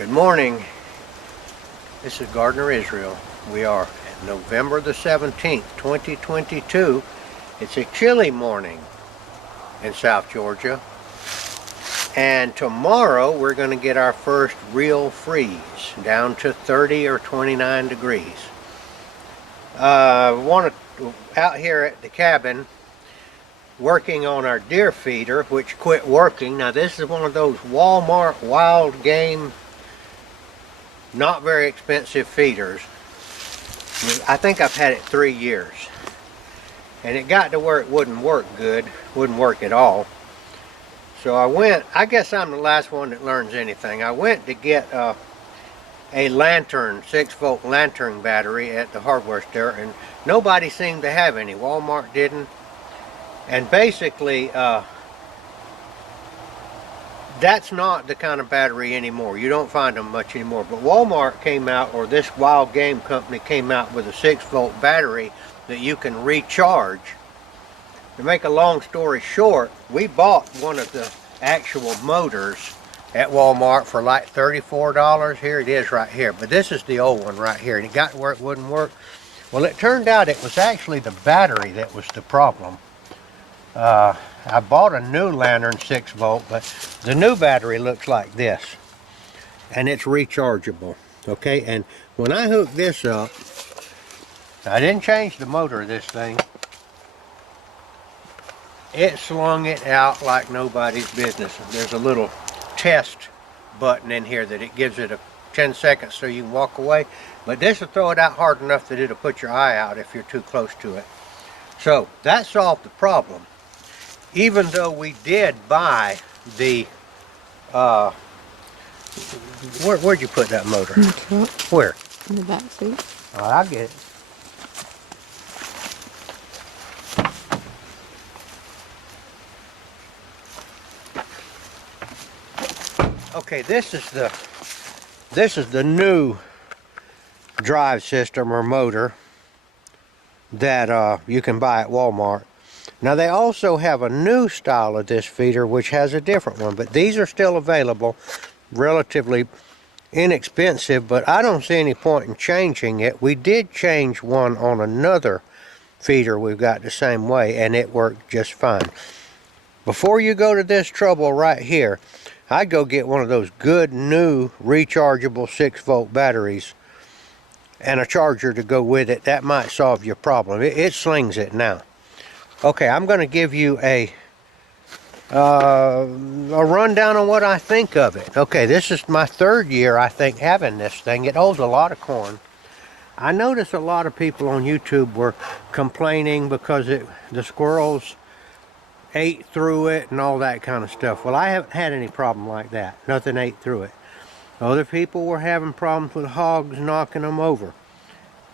Good morning. This is Gardner Israel. We are at November the 17th, 2022. It's a chilly morning in South Georgia. And tomorrow we're going to get our first real freeze down to 30 or 29 degrees. Out here at the cabin working on our deer feeder, which quit working. Now this is one of those Walmart Wildgame, not very expensive feeders. I think I've had it 3 years, and it got to where it wouldn't work good, wouldn't work at all. So I guess I'm the last one that learns anything. I went to get a lantern, 6-volt lantern battery at the hardware store, and nobody seemed to have any. Walmart didn't. And basically, that's not the kind of battery anymore. You don't find them much anymore. But Walmart came out, or this Wildgame company came out with a 6-volt battery that you can recharge. To make a long story short, we bought one of the actual motors at Walmart for like $34. Here it is right here. But this is the old one right here. And it got where it wouldn't work. Well, it turned out it was actually the battery that was the problem. I bought a new lantern 6-volt, but the new battery looks like this, and it's rechargeable. Okay, and when I hooked this up, I didn't change the motor of this thing. It slung it out like nobody's business. There's a little test button in here that it gives it 10 seconds so you can walk away, but this will throw it out hard enough that it'll put your eye out if you're too close to it. So that solved the problem. Even though we did buy the, where'd you put that motor? In the truck. Where? In the back seat. Oh, I get it. Okay, this is the new drive system or motor that you can buy at Walmart. Now they also have a new style of this feeder which has a different one, but these are still available, relatively inexpensive, but I don't see any point in changing it. We did change one on another feeder we've got the same way, and it worked just fine. Before you go to this trouble right here, I'd go get one of those good new rechargeable 6-volt batteries and a charger to go with it. That might solve your problem. It slings it now. Okay, I'm going to give you a rundown on what I think of it. Okay, this is my 3rd year, I think, having this thing. It holds a lot of corn. I noticed a lot of people on YouTube were complaining because the squirrels ate through it and all that kind of stuff. Well, I haven't had any problem like that. Nothing ate through it. Other people were having problems with hogs knocking them over.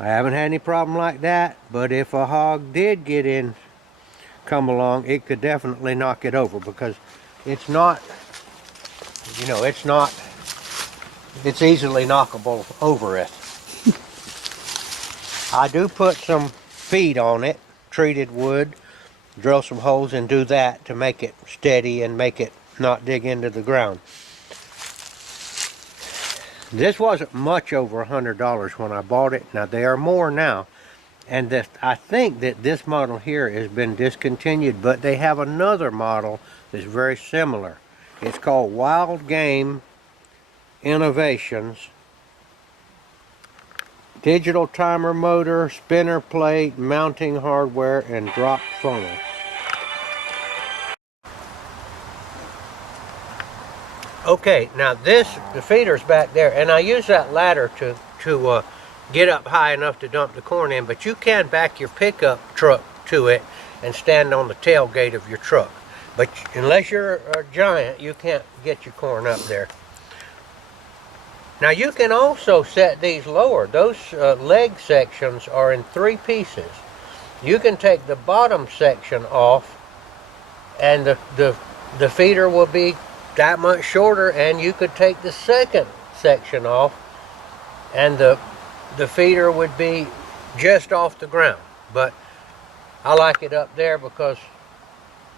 I haven't had any problem like that, but if a hog did come along, it could definitely knock it over, because it's not, it's easily knockable over it. I do put some feed on it, treated wood, drill some holes and do that to make it steady and make it not dig into the ground. This wasn't much over $100 when I bought it. Now they are more now. And I think that this model here has been discontinued, but they have another model that's very similar. It's called Wildgame Innovations. Digital timer motor, spinner plate, mounting hardware, and drop funnel. Okay, now the feeder's back there, and I use that ladder to get up high enough to dump the corn in, but you can back your pickup truck to it and stand on the tailgate of your truck. But unless you're a giant, you can't get your corn up there. Now you can also set these lower. Those leg sections are in 3 pieces. You can take the bottom section off, and the feeder will be that much shorter, and you could take the second section off, and the feeder would be just off the ground. But I like it up there because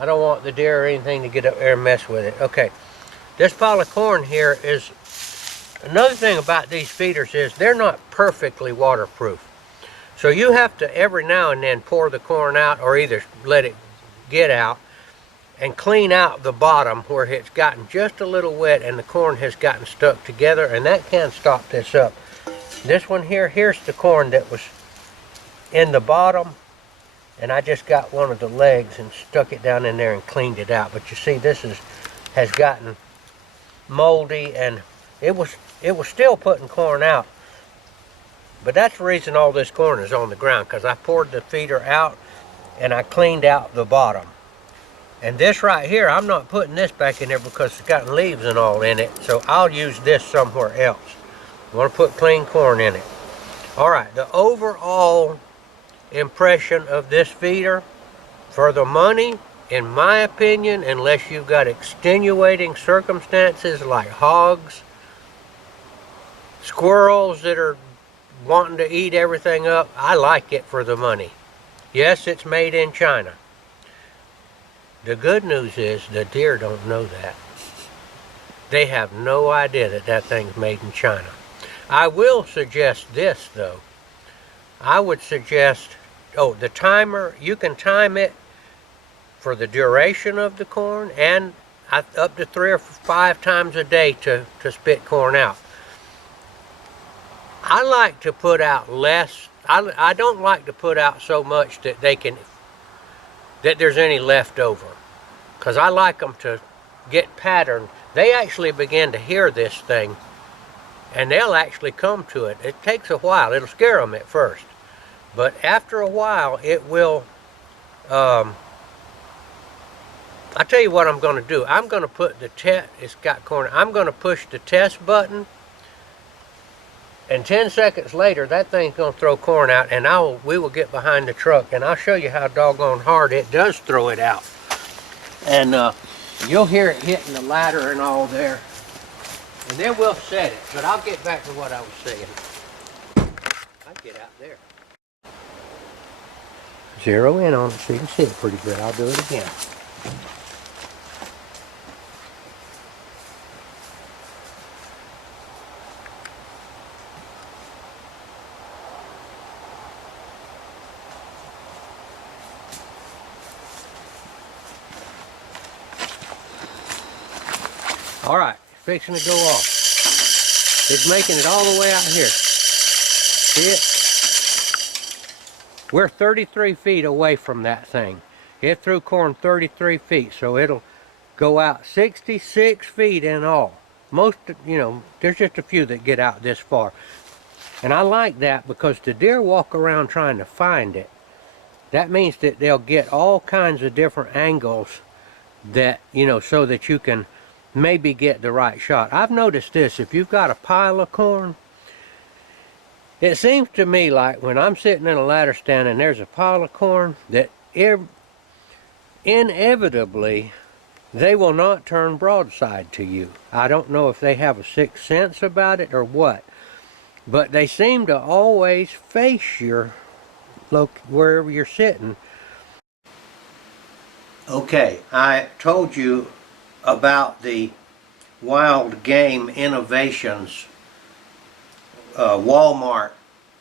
I don't want the deer or anything to get up there and mess with it. Okay, this pile of corn here is Another thing about these feeders is they're not perfectly waterproof. So you have to every now and then pour the corn out, or either let it get out and clean out the bottom where it's gotten just a little wet and the corn has gotten stuck together, and that can stop this up. This one here, here's the corn that was in the bottom, and I just got one of the legs and stuck it down in there and cleaned it out. But you see, this has gotten moldy, and it was still putting corn out. But that's the reason all this corn is on the ground, because I poured the feeder out and I cleaned out the bottom. And this right here, I'm not putting this back in there because it's got leaves and all in it, so I'll use this somewhere else. I want to put clean corn in it. All right, the overall impression of this feeder, for the money, in my opinion, unless you've got extenuating circumstances like hogs, squirrels that are wanting to eat everything up, I like it for the money. Yes, it's made in China. The good news is the deer don't know that. They have no idea that that thing's made in China. I will suggest this though. I would suggest, the timer, you can time it for the duration of the corn, and up to 3 or 5 times a day to spit corn out. I like to put out less. I don't like to put out so much that there's any left over, because I like them to get patterned. They actually begin to hear this thing, and they'll actually come to it. It takes a while. It'll scare them at first, but after a while it will. I tell you what I'm going to do. I'm going to put the it's got corn. I'm going to push the test button, and 10 seconds later that thing's going to throw corn out, and we will get behind the truck and I'll show you how doggone hard it does throw it out. And you'll hear it hitting the ladder and all there, and then we'll set it. But I'll get back to what I was saying. I'll get out there. Zero in on it so you can see it pretty good. I'll do it again. All right, it's fixing to go off. It's making it all the way out here. See it? We're 33 feet away from that thing. It threw corn 33 feet, so it'll go out 66 feet in all. Most, there's just a few that get out this far. And I like that because the deer walk around trying to find it. That means that they'll get all kinds of different angles that, so that you can maybe get the right shot. I've noticed this: if you've got a pile of corn, it seems to me like when I'm sitting in a ladder stand and there's a pile of corn, that inevitably they will not turn broadside to you. I don't know if they have a sixth sense about it or what, but they seem to always face your wherever you're sitting. Okay, I told you about the Wildgame Innovations Walmart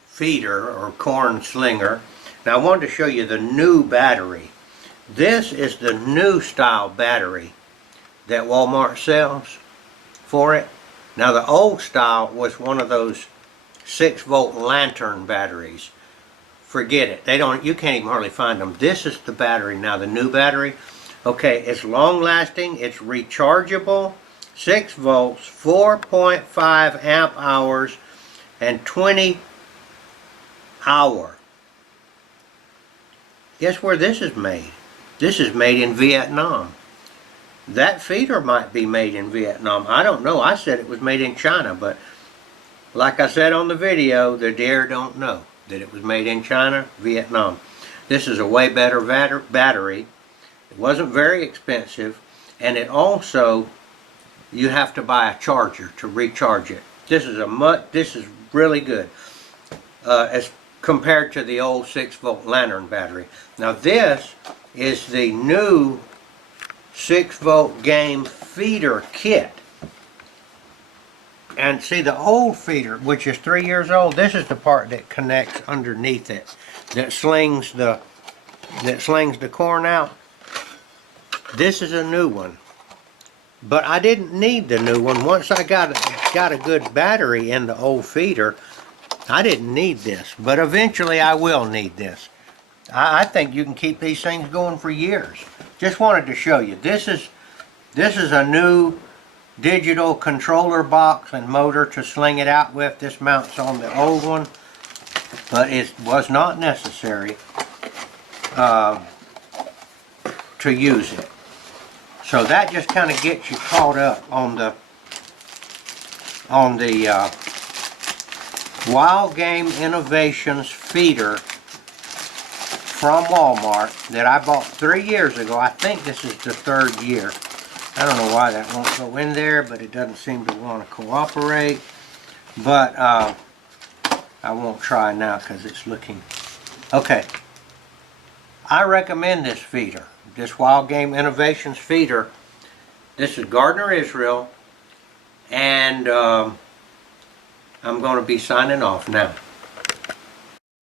feeder or corn slinger. Now I wanted to show you the new battery. This is the new style battery that Walmart sells for it. Now the old style was one of those 6-volt lantern batteries. Forget it. You can't even hardly find them. This is the battery now, the new battery. Okay, it's long lasting, it's rechargeable, 6 volts, 4.5 amp hours, and 20 hour. Guess where this is made? This is made in Vietnam. That feeder might be made in Vietnam. I don't know. I said it was made in China, but like I said on the video, the deer don't know that it was made in China, Vietnam. This is a way better battery. It wasn't very expensive, and it also, you have to buy a charger to recharge it. This is really good as compared to the old 6-volt lantern battery. Now this is the new 6-volt game feeder kit. And see the old feeder, which is 3 years old, this is the part that connects underneath it, that slings the corn out. This is a new one. But I didn't need the new one. Once I got a good battery in the old feeder, I didn't need this. But eventually I will need this. I think you can keep these things going for years. Just wanted to show you. This is a new digital controller box and motor to sling it out with. This mounts on the old one, but it was not necessary to use it. So that just kind of gets you caught up on the Wildgame Innovations feeder from Walmart that I bought 3 years ago. I think this is the 3rd year. I don't know why that won't go in there, but it doesn't seem to want to cooperate. But I won't try now because it's looking... Okay. I recommend this feeder. This Wildgame Innovations feeder. This is Gardner Israel, and I'm going to be signing off now.